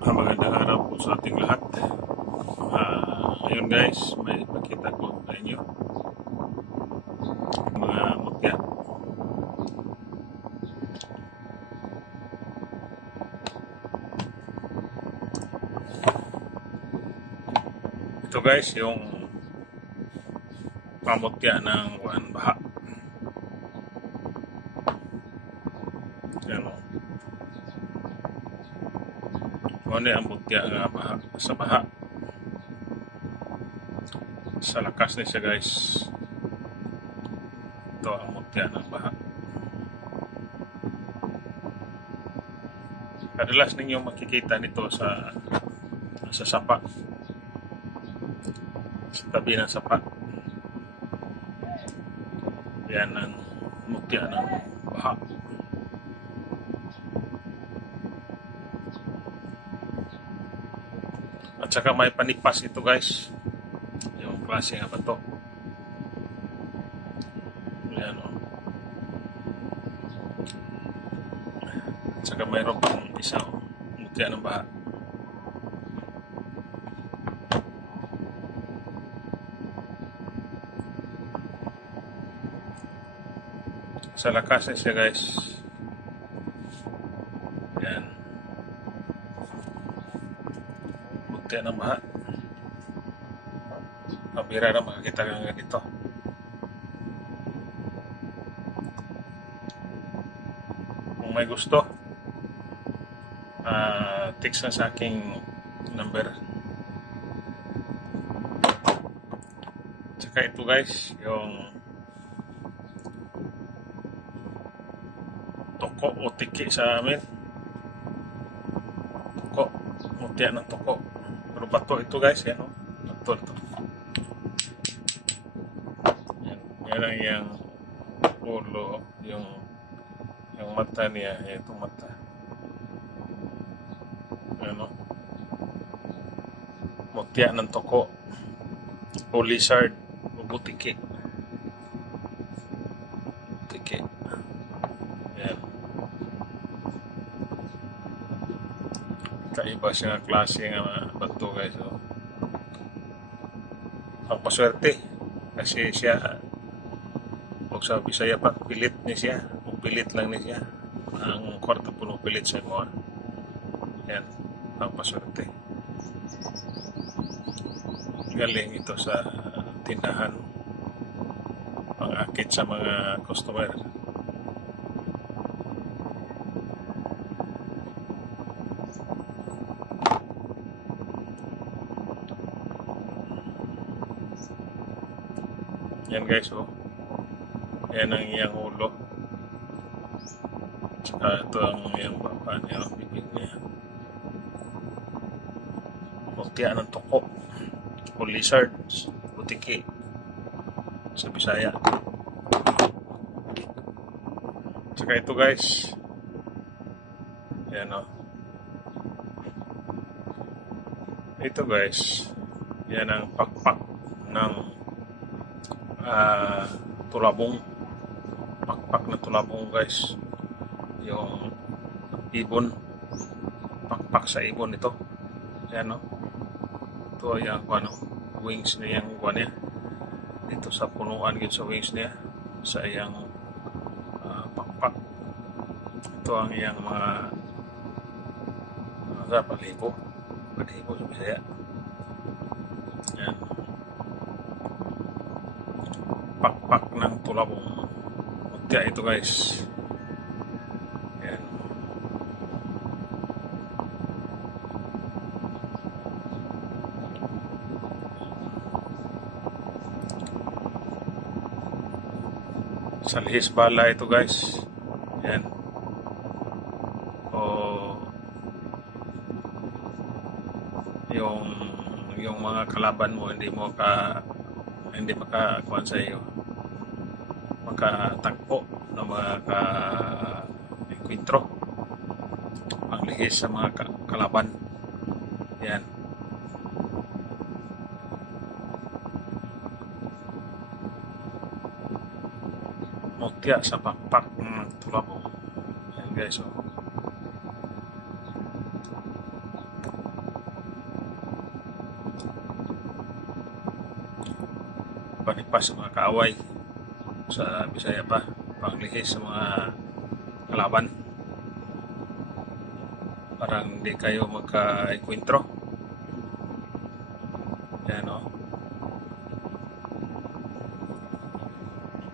Ah, Magandang araw po sa ating lahat. Ah, ngayon guys, may ipakita ko sa inyo mga mutya. Ito guys, yung pamutya ng wan baha. Yan o. Ano ang mutya nga baha, sa baha. Sa lakas na siya guys. Ito ang mutya ng baha. Kadalas ninyo makikita nito sa sa sapa. Sa tabi ng sapa. Yan ang mutya ng baha. At saka may panipas ito guys. Yung klase nga ba to? Yan o. At saka mayroon pang isa o. Mutya ng baha. Sa lakas na siya guys. Mutya ng baha. Pabira na makakita ka ng ganito. Kung may gusto, ah text na sa aking number. Tsaka ito guys, yung toko o tiki sa amin. Toko, mutya ng toko. Bato ito guys, yan o. Bato ito. Yan, yan ang yung ulo, yung yung mata niya, itong mata. Ano? Mutya ng toko. O lizard. O butiki. Kaiba siya nga klase nga bato guys. Oh. Ang paswerte. Kasi siya kung sa Bisaya pa, pilit ni siya. Pilit lang ni siya. Ang kwarto puno pilit sa mga. Yan. Ang paswerte. Galing ito sa tindahan. Pang-akit sa mga customer. Yan guys, oh. Yan ang iyang ulo. Tsaka ito ang iyang baba niya, ang bibig niya. Mutya ng tuko. O lizard. Butiki. Sa Bisaya. Tsaka ito guys. Yan oh. Ito guys. Yan ang pakpak ng ah tulabong. Pakpak na tulabong guys. Yung ibon. Pakpak sa ibon ito. Yan no? Ito ay ang ano, wings niya yung kuha niya. Dito sa punuan yun sa wings niya. Sa iyang ah, pakpak. Ito ang iyang mga uh, palibo. Palibo sa Bisaya tulabong. Mutya ito guys. Yan. Sa lihis bala ito guys. Yan. O yung yung mga kalaban mo hindi mo ka hindi makakuha sa iyo makatagpo ng mga ka enkwentro paglihis sa mga ka kalaban. Yan. Mutya sa pakpak ng tulabo yan guys oh. so panipas sa mga kaaway. Sa Bisaya pa. Panglihis sa mga kalaban. Parang hindi kayo magka-enkwentro yan o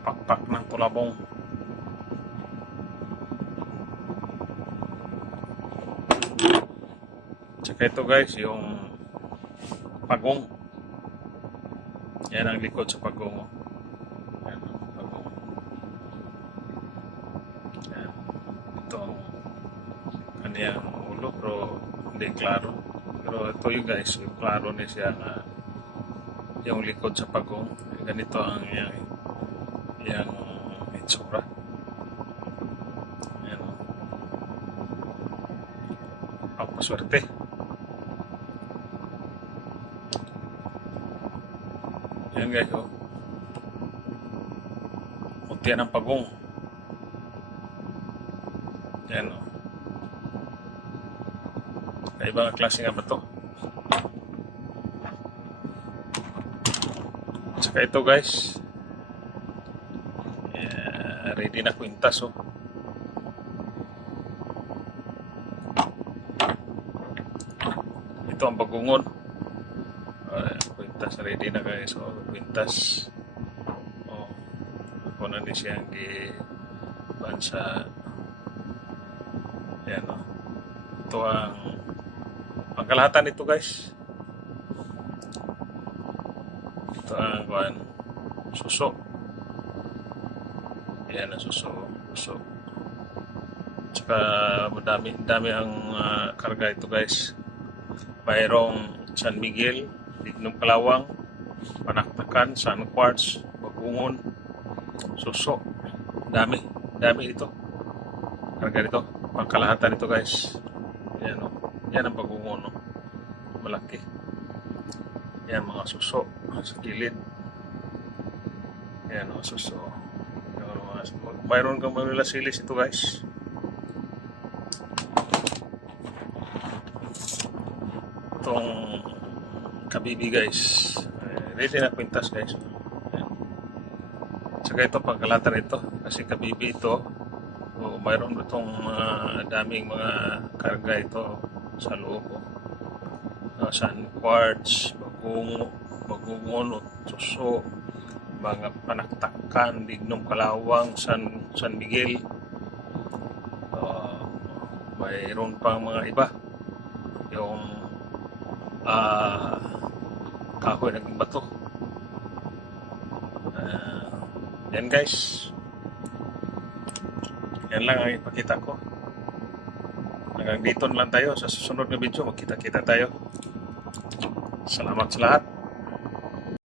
pakpak ng tulabong. Tsaka ito guys yung pagong. Yan ang likod sa pagong oh. yan ang pagong yan ito ang kaniyang ulo pero hindi klaro pero ito yung guys yung klaro niya siya na yung likod sa pagong ganito ang yang yang itsura yan o ang paswerte yan guys o muntian ang pagong yan o Kaibang klase nga ba to? Saka ito guys. Yeah, ready na kwintas oh. Ito ang bagungon. Ready na guys. So, kwintas. Oh. Ako na ni siyang gi bansa. Yan oh. Ito pangkalahatan nito guys. Ito ang kuhan, suso. Yan ang suso. Suso. Tsaka madami, dami ang ah, karga ito guys. Mayroong San Miguel, Dignong Kalawang, Panaktakan, San Quartz, Bagungon, Suso. Dami. Dami ito. Karga nito. Pangkalahatan ito guys. Yan o. Yan ang bagungon. No? Malaki. Yan mga suso sa kilid. Yan o suso. Yan, mga, mayroon kang Manila silis ito guys. Itong kabibi guys. Ready na kwintas guys. Yan. Saka ito pagkalatan ito. Kasi kabibi ito. O, mayroon itong mga daming mga karga ito sa loob. Oh. Uh, San Quartz, Bagungo, Bagungon, Suso, mga Panaktakan, Dignong Kalawang, San, San Miguel. Uh, mayroon pang mga iba. Yung ah kahoy ng bato. Uh, yan guys. Yan lang ang ipakita ko. Hanggang dito lang tayo. Sa susunod na video, magkita-kita tayo. Salamat sa lahat.